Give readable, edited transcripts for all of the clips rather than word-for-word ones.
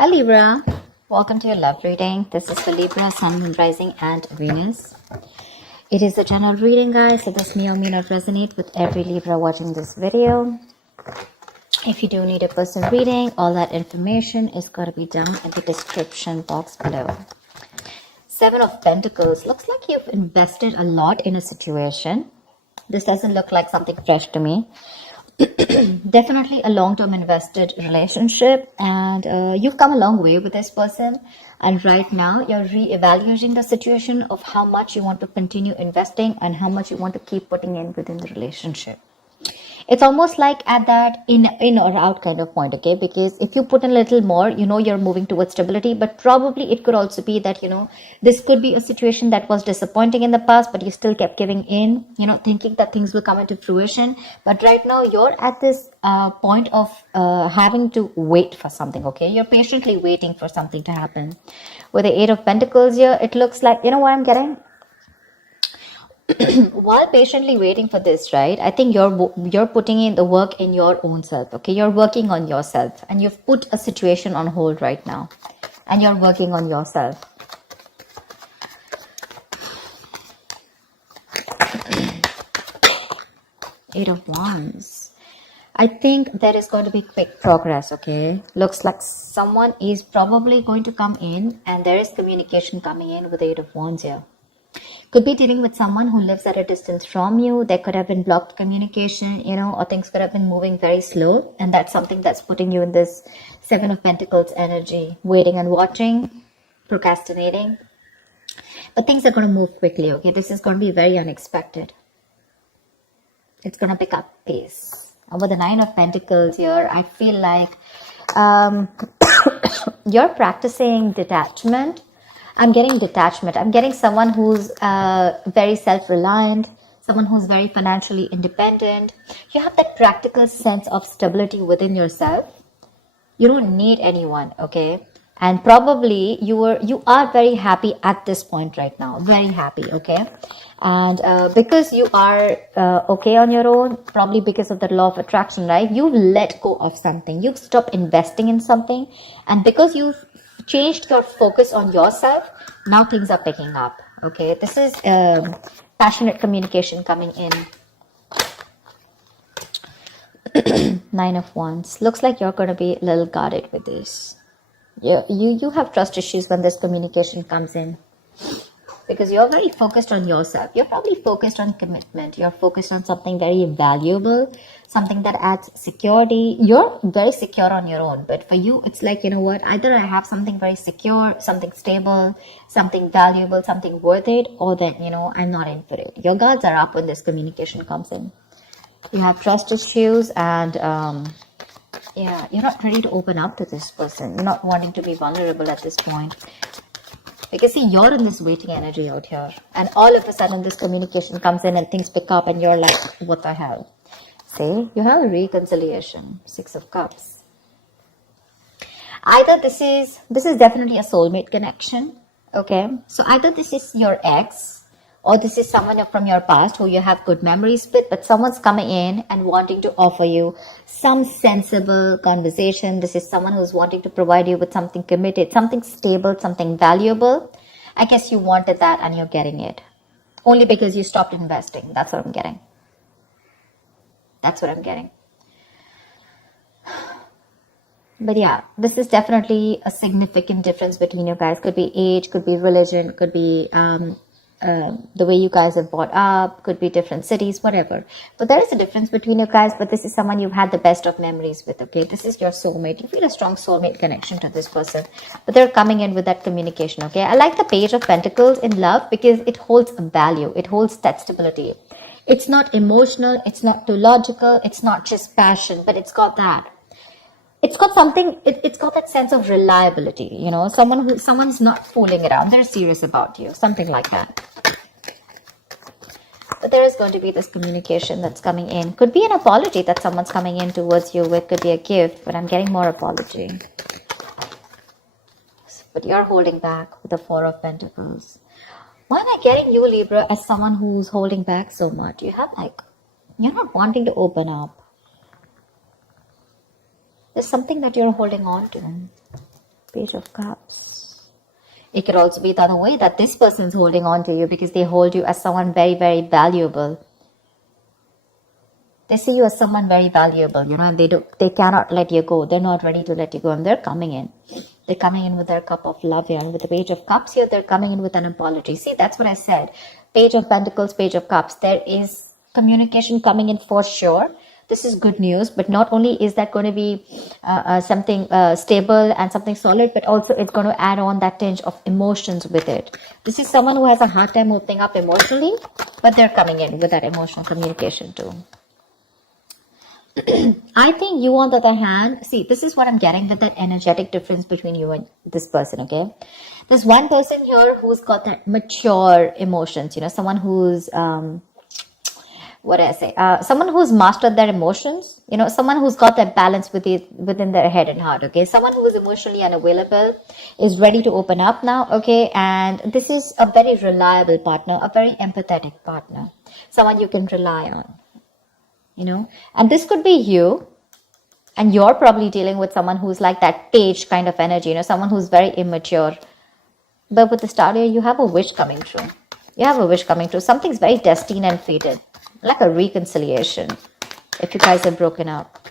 Hi Libra, welcome to your love reading. This is for Libra, Sun, Moon, Rising and Venus. It is a general reading, guys, so this may or may not resonate with every Libra watching this video. If you do need a personal reading, all that information is going to be down in the description box below. Seven of Pentacles. Looks like you've invested a lot in a situation. This doesn't look like something fresh to me. Definitely a long-term invested relationship, and you've come a long way with this person, and right now you're re-evaluating the situation of how much you want to continue investing and how much you want to keep putting in within the relationship. It's almost like at that in or out kind of point, okay? Because if you put in a little more, you're moving towards stability, but probably it could also be that, this could be a situation that was disappointing in the past, but you still kept giving in, thinking that things will come into fruition. But right now you're at this point of having to wait for something, okay? You're patiently waiting for something to happen. With the Eight of Pentacles here, it looks like, what I'm getting? While patiently waiting for this, right, I think you're putting in the work in your own self, okay? You're working on yourself, and you've put a situation on hold right now, and you're working on yourself. Eight of Wands. I think there is going to be quick progress, okay? Looks like someone is probably going to come in, and there is communication coming in with the Eight of Wands here. Could be dealing with someone who lives at a distance from you. There could have been blocked communication, or things could have been moving very slow. And that's something that's putting you in this Seven of Pentacles energy, waiting and watching, procrastinating. But things are going to move quickly, okay? This is going to be very unexpected. It's going to pick up pace. And with the Nine of Pentacles here, I feel like you're practicing detachment. I'm getting detachment. I'm getting someone who's very self-reliant, someone who's very financially independent. You have that practical sense of stability within yourself. You don't need anyone, okay? And probably you are very happy at this point right now. Very happy, okay? And because you are okay on your own, probably because of the law of attraction, right? You've let go of something. You've stopped investing in something. And because you've changed your focus on yourself, now things are picking up, okay? This is passionate communication coming in. Nine of Wands. Looks like you're going to be a little guarded with this. You have trust issues when this communication comes in, because you're very focused on yourself. You're probably focused on commitment. You're focused on something very valuable, something that adds security. You're very secure on your own, but for you, it's like, either I have something very secure, something stable, something valuable, something worth it, or then, I'm not in for it. Your guards are up when this communication comes in. You have trust issues, and you're not ready to open up to this person. You're not wanting to be vulnerable at this point. Because see, you're in this waiting energy out here, and all of a sudden this communication comes in and things pick up and you're like, what the hell? See, you have a reconciliation. Six of Cups. Either this is definitely a soulmate connection, okay? So either this is your ex, or this is someone from your past who you have good memories with, but someone's coming in and wanting to offer you some sensible conversation. This is someone who's wanting to provide you with something committed, something stable, something valuable. I guess you wanted that and you're getting it. Only because you stopped investing. That's what I'm getting. That's what I'm getting. But yeah, this is definitely a significant difference between you guys. Could be age, could be religion, could be the way you guys have brought up, could be different cities, whatever. But there is a difference between you guys, but this is someone you've had the best of memories with, okay? This is your soulmate. You feel a strong soulmate connection to this person, but they're coming in with that communication, okay? I like the Page of Pentacles in love because it holds a value. It holds that stability. It's not emotional. It's not too logical. It's not just passion, but it's got that. It's got something, it's got that sense of reliability, someone's not fooling around. They're serious about you, something like that. But there is going to be this communication that's coming in. Could be an apology that someone's coming in towards you with, could be a gift, but I'm getting more apology. But you're holding back with the Four of Pentacles. Why am I getting you, Libra, as someone who's holding back so much? You're not wanting to open up. There's something that you're holding on to. Page of Cups. It could also be the other way, that this person is holding on to you because they hold you as someone very, very valuable. They see you as someone very valuable, and they cannot let you go. They're not ready to let you go, and they're coming in. They're coming in with their cup of love here, and with the Page of Cups here, they're coming in with an apology. See, that's what I said. Page of Pentacles, Page of Cups. There is communication coming in for sure. This is good news, but not only is that going to be something stable and something solid, but also it's going to add on that tinge of emotions with it. This is someone who has a hard time opening up emotionally, but they're coming in with that emotional communication too. I think you, on the other hand, see, this is what I'm getting with that energetic difference between you and this person, okay? There's one person here who's got that mature emotions, someone who's, what do I say? Someone who's mastered their emotions, someone who's got that balance within their head and heart, okay? Someone who is emotionally unavailable is ready to open up now, okay? And this is a very reliable partner, a very empathetic partner, someone you can rely on. And this could be you, and you're probably dealing with someone who's like that page kind of energy, someone who's very immature. But with the star here, you have a wish coming true. You have a wish coming true. Something's very destined and fated, like a reconciliation. If you guys are broken up,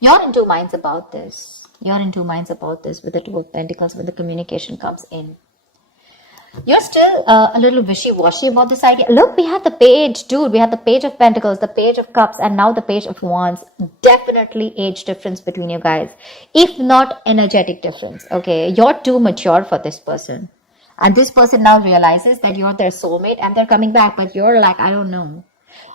you're in two minds about this. You're in two minds about this with the Two of Pentacles when the communication comes in. You're still a little wishy-washy about this idea. Look, we have the page, dude. We have the Page of Pentacles, the Page of Cups, and now the Page of Wands. Definitely age difference between you guys. If not energetic difference, okay? You're too mature for this person. And this person now realizes that you're their soulmate and they're coming back. But you're like, I don't know.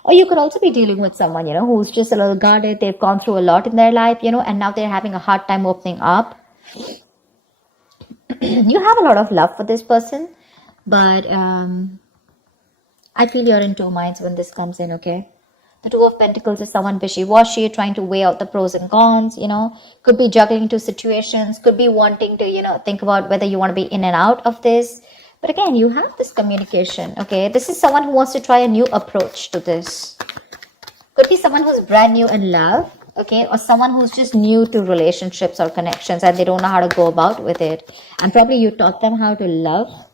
Or you could also be dealing with someone, who's just a little guarded. They've gone through a lot in their life, and now they're having a hard time opening up. You have a lot of love for this person. But I feel you're in two minds when this comes in, okay? The Two of Pentacles is someone wishy-washy, trying to weigh out the pros and cons, Could be juggling two situations, could be wanting to, think about whether you want to be in and out of this. But again, you have this communication, okay? This is someone who wants to try a new approach to this. Could be someone who's brand new in love, okay? Or someone who's just new to relationships or connections and they don't know how to go about with it. And probably you taught them how to love,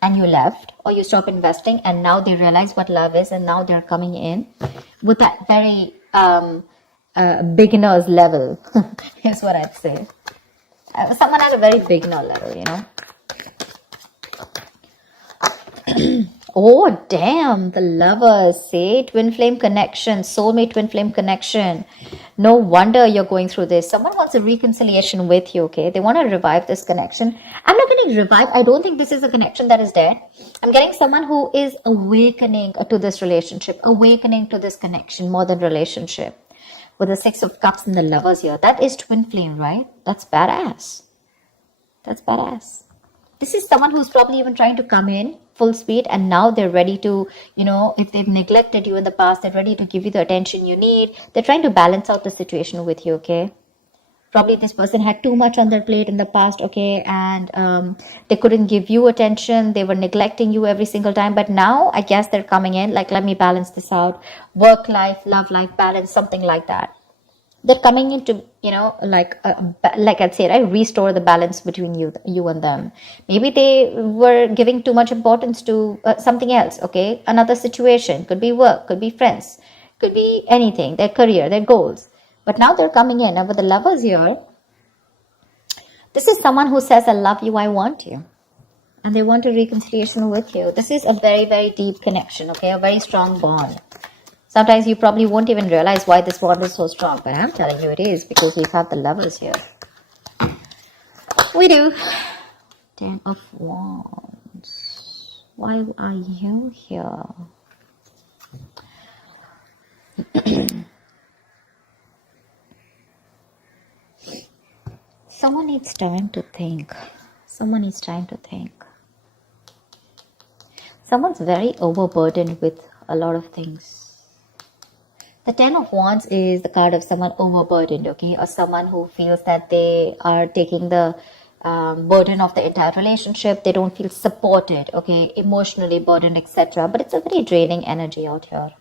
and you left, or you stopped investing, and now they realize what love is, and now they're coming in with that very beginner's level, is what I'd say. Someone at a very beginner level, Oh, damn, the Lovers, see? Twin flame connection, soulmate twin flame connection. No wonder you're going through this. Someone wants a reconciliation with you, okay? They want to revive this connection. I'm not getting revived. I don't think this is a connection that is dead. I'm getting someone who is awakening to this relationship, awakening to this connection more than relationship. With the Six of Cups and the Lovers here. That is twin flame, right? That's badass. That's badass. This is someone who's probably even trying to come in full speed, and now they're ready to, if they've neglected you in the past, they're ready to give you the attention you need. They're trying to balance out the situation with you, okay? Probably this person had too much on their plate in the past, okay? And they couldn't give you attention. They were neglecting you every single time. But now, I guess they're coming in, like, let me balance this out. Work life, love life balance, something like that. They're coming in to, like I'd say, right, restore the balance between you and them. Maybe they were giving too much importance to something else, okay? Another situation, could be work, could be friends, could be anything, their career, their goals. But now they're coming in. And with the Lovers here, this is someone who says, I love you, I want you. And they want a reconciliation with you. This is a very, very deep connection, okay? A very strong bond. Sometimes you probably won't even realize why this bond is so strong, but I'm telling you it is, because we have the Lovers here. We do. Ten of Wands. Why are you here? Someone needs time to think. Someone needs time to think. Someone's very overburdened with a lot of things. The Ten of Wands is the card of someone overburdened, okay? Or someone who feels that they are taking the burden of the entire relationship. They don't feel supported, okay? Emotionally burdened, etc. But it's a very draining energy out here.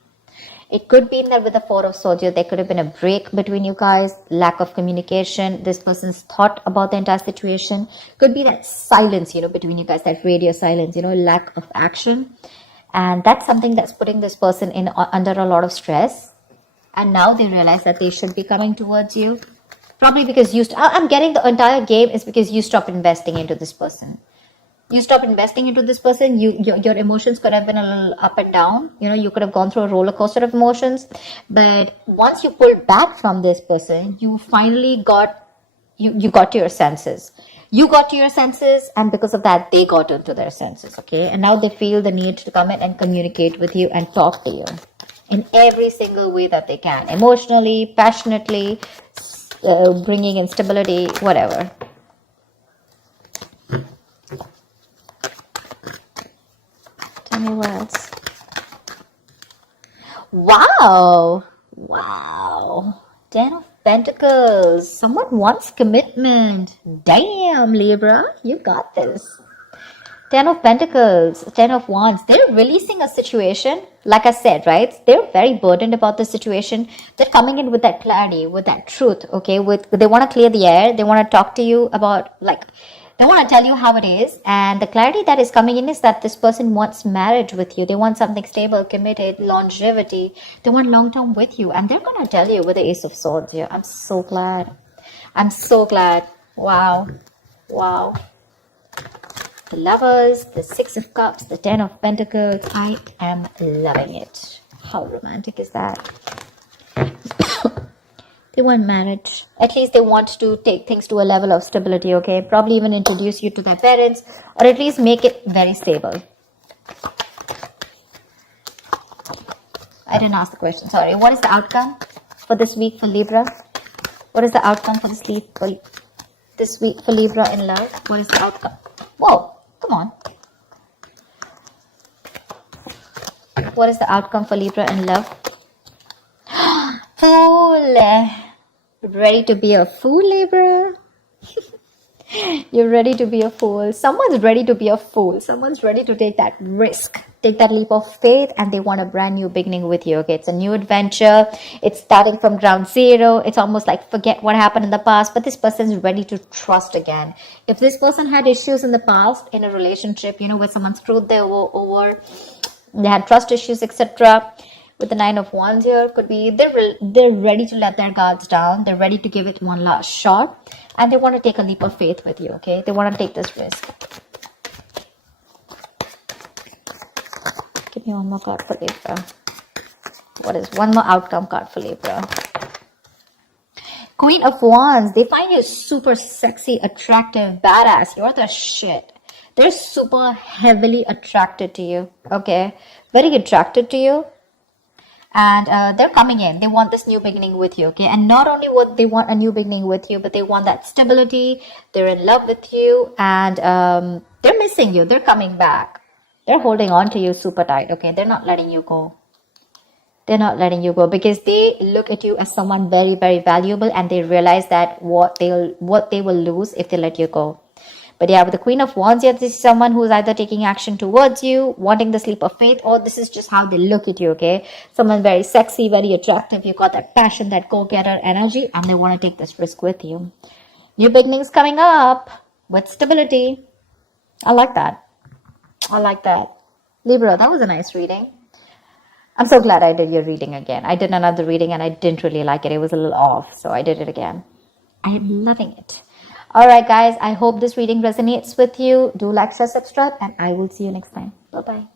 It could be in there with the Four of Swords. There could have been a break between you guys, lack of communication. This person's thought about the entire situation. Could be that silence, between you guys, that radio silence, lack of action. And that's something that's putting this person in under a lot of stress. And now they realize that they should be coming towards you. Probably because I'm getting the entire game is because you stop investing into this person. You stop investing into this person. Your emotions could have been a little up and down. You could have gone through a roller coaster of emotions. But once you pulled back from this person, you finally you got to your senses. You got to your senses, and because of that, they got into their senses, okay? And now they feel the need to come in and communicate with you and talk to you in every single way that they can. Emotionally, passionately, bringing in stability, whatever. Tell me what else. Wow. 10 of Pentacles. Someone wants commitment. Damn, Libra, you got this. 10 of Pentacles, 10 of Wands. They're releasing a situation. Like I said, right? They're very burdened about the situation. They're coming in with that clarity, with that truth, okay? They want to clear the air. They want to talk to you about, they want to tell you how it is. And the clarity that is coming in is that this person wants marriage with you. They want something stable, committed, longevity. They want long-term with you. And they're going to tell you with the Ace of Swords here. I'm so glad. I'm so glad. Wow. The Lovers, the Six of Cups, the 10 of Pentacles. I am loving it. How romantic is that? They want marriage. At least they want to take things to a level of stability, okay? Probably even introduce you to their parents, or at least make it very stable. I didn't ask the question, sorry. What is the outcome for this week for Libra? What is the outcome for this week for Libra in love? What is the outcome? Whoa, come on. What is the outcome for Libra in love? Fool. Ready to be a fool, Libra? You're ready to be a fool. Someone's ready to be a fool. Someone's ready to take that risk, take that leap of faith, and they want a brand new beginning with you. Okay, it's a new adventure. It's starting from ground zero. It's almost like forget what happened in the past, but this person's ready to trust again. If this person had issues in the past in a relationship, where someone screwed them over, they had trust issues, etc. With the Nine of Wands here, could be they're ready to let their guards down. They're ready to give it one last shot. And they want to take a leap of faith with you, okay? They want to take this risk. Give me one more card for Libra. What is one more outcome card for Libra? Queen of Wands. They find you super sexy, attractive, badass. You're the shit. They're super heavily attracted to you, okay? Very attracted to you. And they're coming in. They want this new beginning with you, okay? And not only what they want a new beginning with you, but they want that stability. They're in love with you, and they're missing you. They're coming back. They're holding on to you super tight, okay? They're not letting you go. They're not letting you go because they look at you as someone very, very valuable, and they realize that what they will lose if they let you go. But yeah, with the Queen of Wands here, this is someone who's either taking action towards you, wanting the leap of faith, or this is just how they look at you, okay? Someone very sexy, very attractive. You got that passion, that go-getter energy, and they want to take this risk with you. New beginnings coming up with stability. I like that. I like that. Libra, that was a nice reading. I'm so glad I did your reading again. I did another reading and I didn't really like it. It was a little off, so I did it again. I am loving it. Alright guys, I hope this reading resonates with you. Do like, share, subscribe, and I will see you next time. Bye-bye.